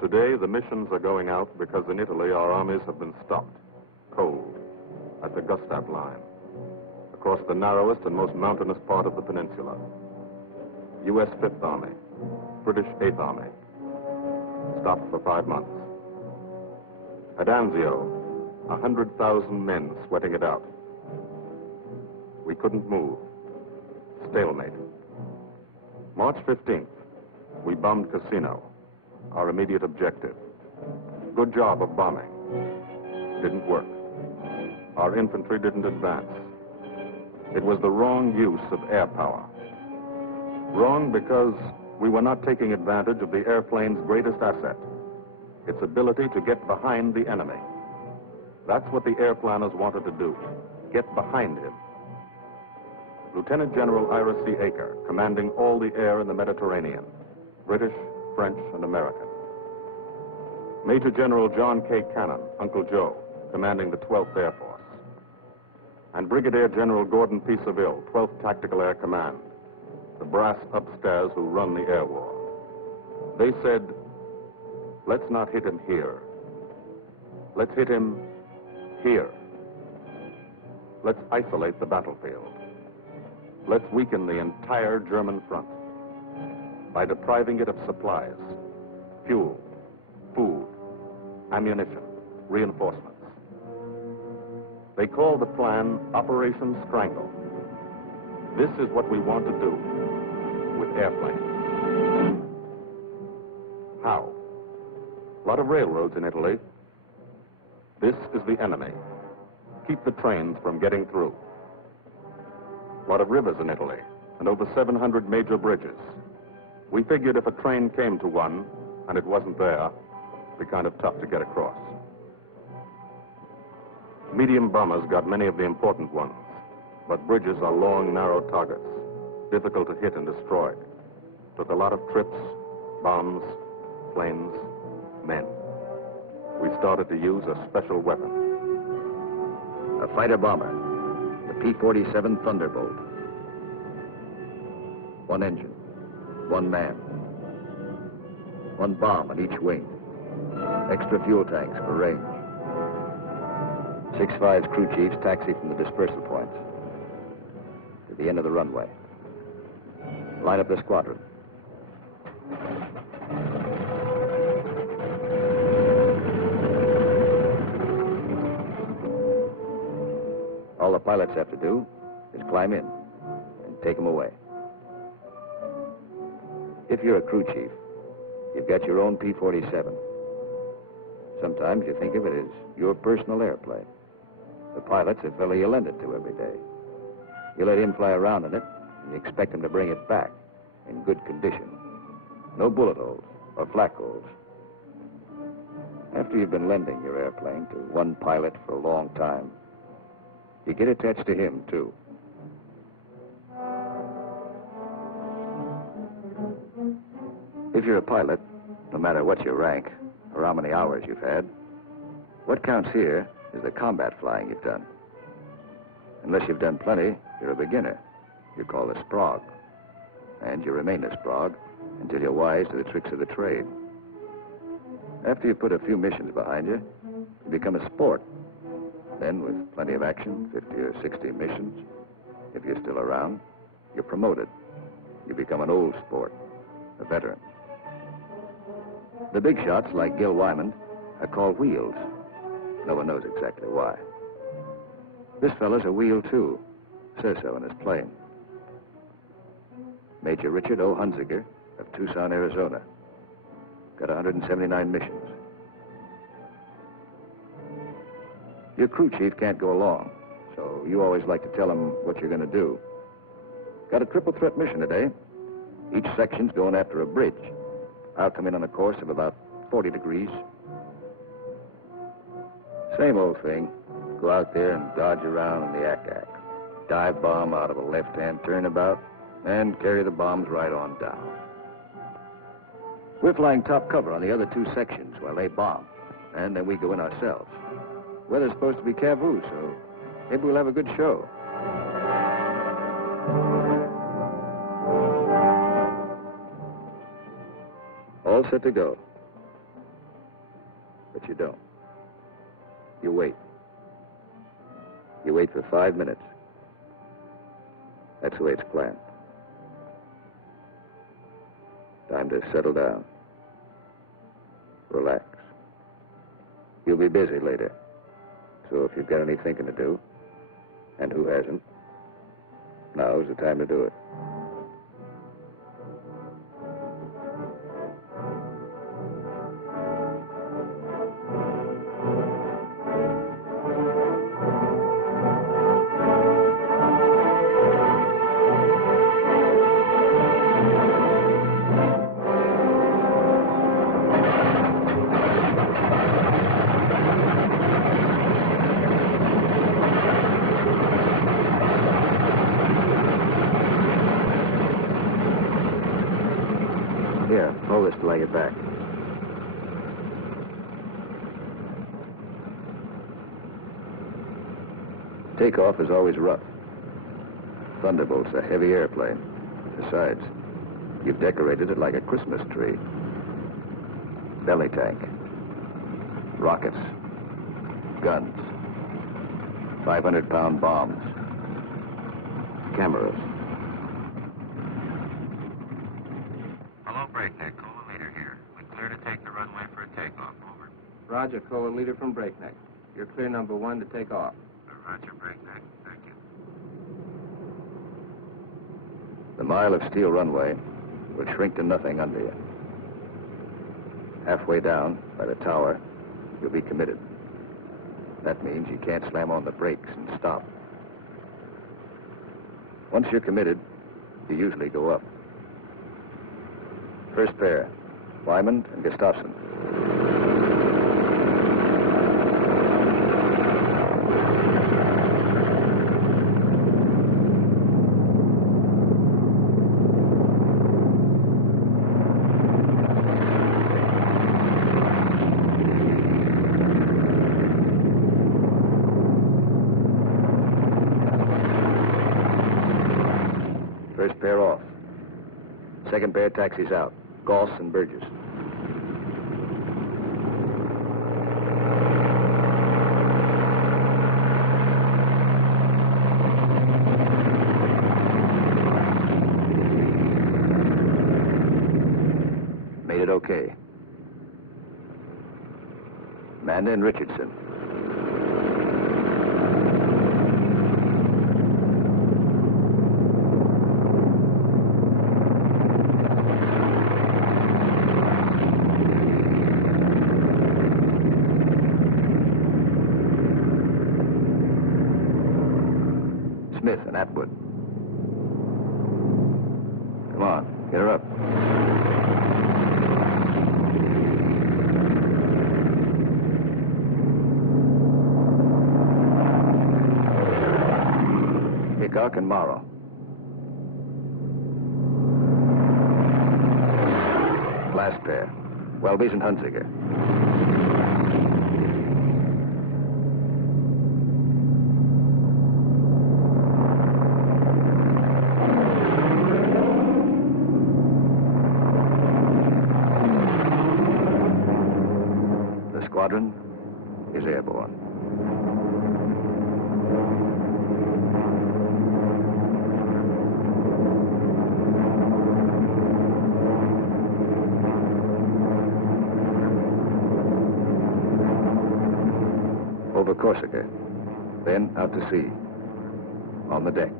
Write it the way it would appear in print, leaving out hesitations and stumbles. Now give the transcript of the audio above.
Today, the missions are going out because in Italy, our armies have been stopped, cold, at the Gustav line, across the narrowest and most mountainous part of the peninsula. U.S. Fifth Army, British Eighth Army, stopped for 5 months. At Anzio, 100,000 men sweating it out. We couldn't move. Stalemate. March 15th, we bombed Cassino, our immediate objective. Good job of bombing. Didn't work. Our infantry didn't advance. It was the wrong use of air power. Wrong because we were not taking advantage of the airplane's greatest asset, its ability to get behind the enemy. That's what the air planners wanted to do, get behind him. Lieutenant General Ira C. Aker, commanding all the air in the Mediterranean, British, French, and American. Major General John K. Cannon, Uncle Joe, commanding the 12th Air Force. And Brigadier General Gordon P. Seville, 12th Tactical Air Command, the brass upstairs who run the air war. They said, let's not hit him here. Let's hit him here. Let's isolate the battlefield. Let's weaken the entire German front by depriving it of supplies, fuel, food, ammunition, reinforcements. They call the plan Operation Strangle. This is what we want to do with airplanes. How? A lot of railroads in Italy. This is the enemy. Keep the trains from getting through. A lot of rivers in Italy, and over 700 major bridges. We figured if a train came to one, and it wasn't there, it'd be kind of tough to get across. Medium bombers got many of the important ones, but bridges are long, narrow targets, difficult to hit and destroy. Took a lot of trips, bombs, planes, men. We started to use a special weapon. A fighter bomber, the P-47 Thunderbolt. One engine, one man, one bomb on each wing, extra fuel tanks for range. 6-5's crew chiefs taxi from the dispersal points to the end of the runway. Line up the squadron. All the pilots have to do is climb in and take them away. If you're a crew chief, you've got your own P-47. Sometimes you think of it as your personal airplane. The pilot's a fellow you lend it to every day. You let him fly around in it, and you expect him to bring it back in good condition. No bullet holes or flak holes. After you've been lending your airplane to one pilot for a long time, you get attached to him, too. If you're a pilot, no matter what your rank or how many hours you've had, what counts here is the combat flying you've done. Unless you've done plenty, you're a beginner. You're called a sprog. And you remain a sprog until you're wise to the tricks of the trade. After you put a few missions behind you, you become a sport. Then, with plenty of action, 50 or 60 missions, if you're still around, you're promoted. You become an old sport, a veteran. The big shots, like Gil Wyman, are called wheels. No one knows exactly why. This fellow's a wheel, too. Says so in his plane. Major Richard O. Hunziker of Tucson, Arizona. Got 179 missions. Your crew chief can't go along, so you always like to tell him what you're going to do. Got a triple threat mission today. Each section's going after a bridge. I'll come in on a course of about 40 degrees. Same old thing. Go out there and dodge around in the ack-ack. Dive bomb out of a left-hand turnabout and carry the bombs right on down. We're flying top cover on the other two sections while they bomb, and then we go in ourselves. Weather's supposed to be Cavoo, so maybe we'll have a good show. All set to go. But you don't. You wait. You wait for 5 minutes. That's the way it's planned. Time to settle down. Relax. You'll be busy later. So if you've got any thinking to do, and who hasn't, now's the time to do it. Here, hold this till I get back. Takeoff is always rough. Thunderbolt's a heavy airplane. Besides, you've decorated it like a Christmas tree. Belly tank. Rockets. Guns. 500-pound bombs. Cameras. Breakneck, Cola Leader here. We clear to take the runway for a takeoff. Over. Roger, Cola Leader from Breakneck. You're clear number 1 to take off. Roger, Breakneck. Thank you. The mile of steel runway will shrink to nothing under you. Halfway down, by the tower, you'll be committed. That means you can't slam on the brakes and stop. Once you're committed, you usually go up. First pair, Wyman and Gustafson. First pair off. Second pair taxis out. Goss and Burgess. Made it okay. Manda and Richardson. Smith and Atwood. Come on, get her up. Hickok and Morrow. Last pair, Welby's and Hunziker. Squadron is airborne. Over Corsica, then out to sea, on the deck.